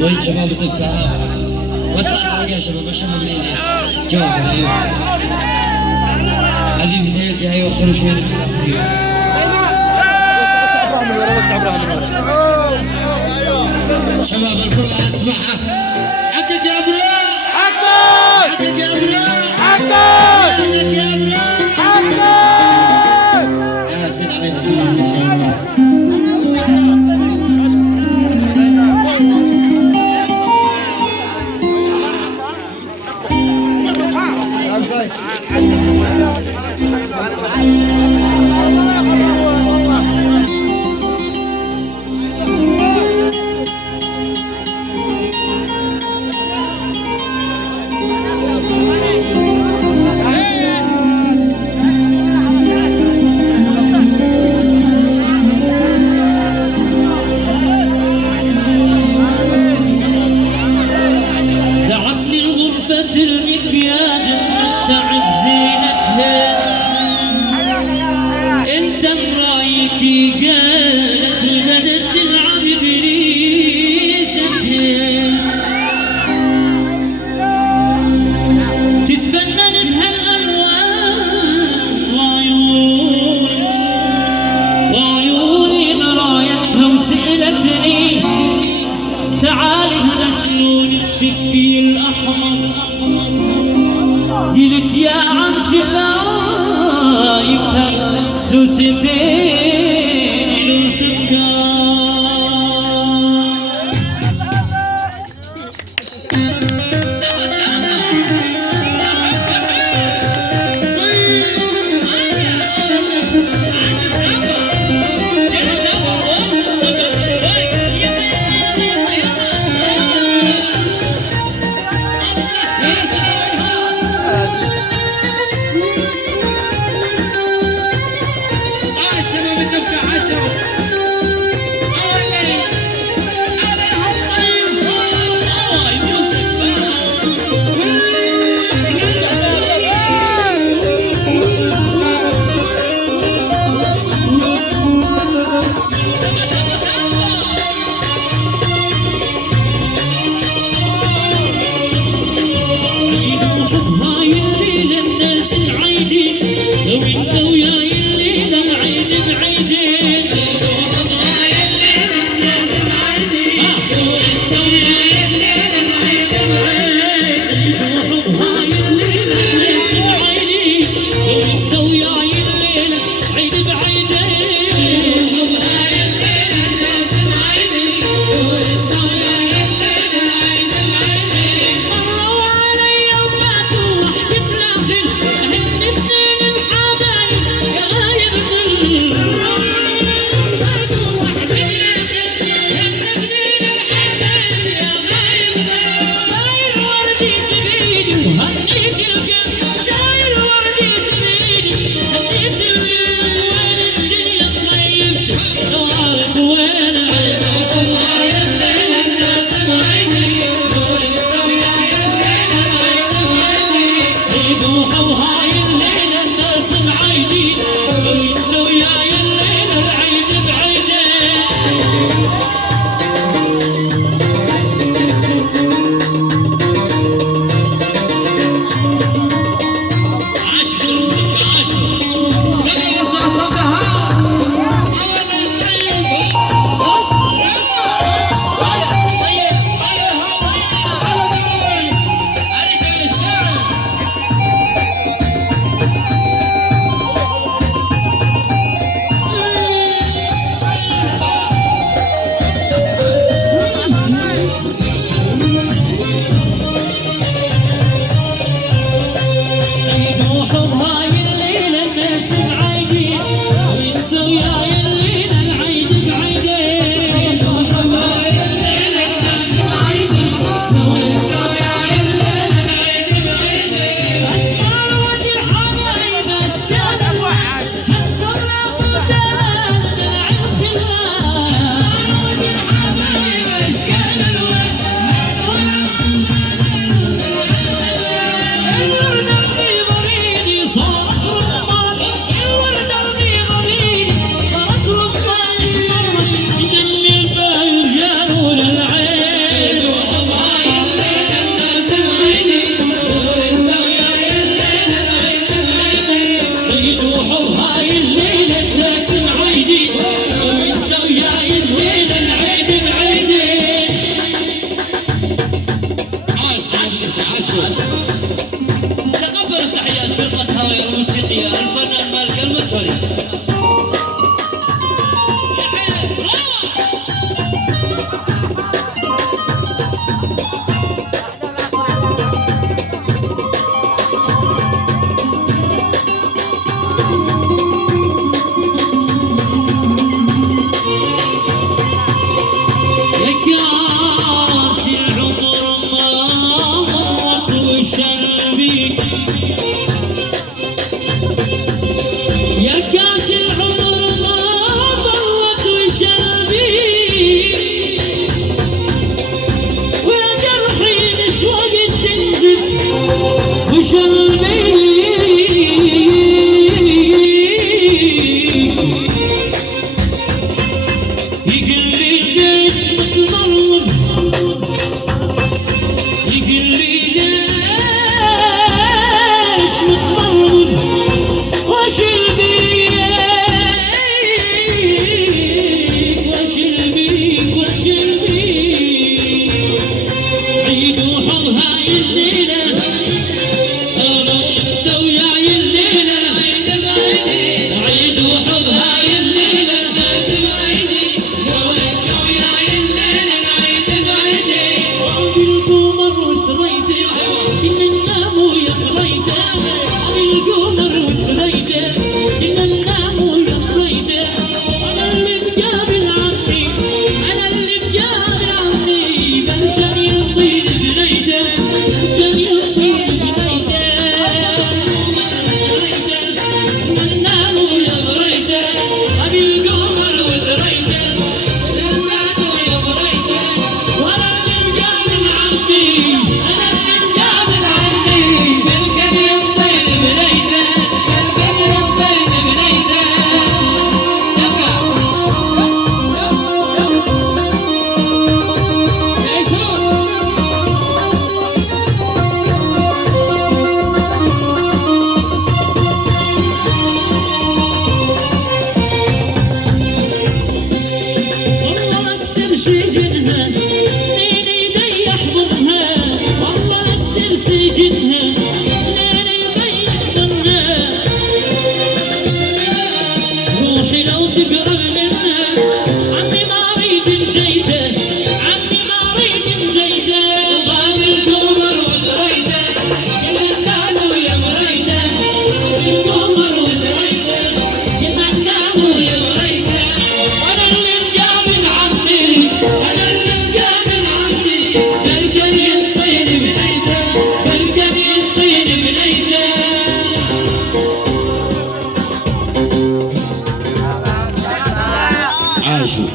وين شباب الدفاع؟ وسع الحلقة يا شباب عشان مبليين جواب ايوه هذه فتيل جاي يوخروا شوي بسرعة شباب الكرة اسمعها حقك يا ابراء حقك يا ابراء حقك يا ابراء ياسين علينا شفي الأحمر قلت يا عم شفايفها لو سفين لو سكان يقول لي ليش متمرد، يقول لي ليش متمرد، وش البيك وش البيك وش البيك، عيدوا حظ هاي الليلة أنا وأنت وياي الليلة، عيدوا حظ هاي الليلة لازم عيدي أنا وأنت وياي الليلة، العيد بعيدي بالقمر وتريده إن النام ويا تريده، بالقمر وتريده إن النام ويا تريده، أنا اللي مقابل عمي أنا اللي مقابل عمي، بنجم يطير بنيده بنجم يطير بنيده، إن النام ويا تريده بالقمر وتريده إن النام ويا تريده، وأنا اللي مقابل عمي أنا اللي مقابل عمي، بالقم يطير بنيده بالقم يطير بنيده، يبقى والله لا اكسر سجنها لين ايدي يحضنها، والله لا اكسر سجنها لين ايدي يحضنها، روحي لو تقرب منها عمي ما اريد مجيده، عمي ما اريد مجيده، باب القمر وتريده إن النام ويا مريده، القمر وتريده إن النام ويا مريده، أنا اللي مقابل عمي أنا اللي مقابل عمي، بالقم يطير بنيده بالقم يطير بنيده. عاشوا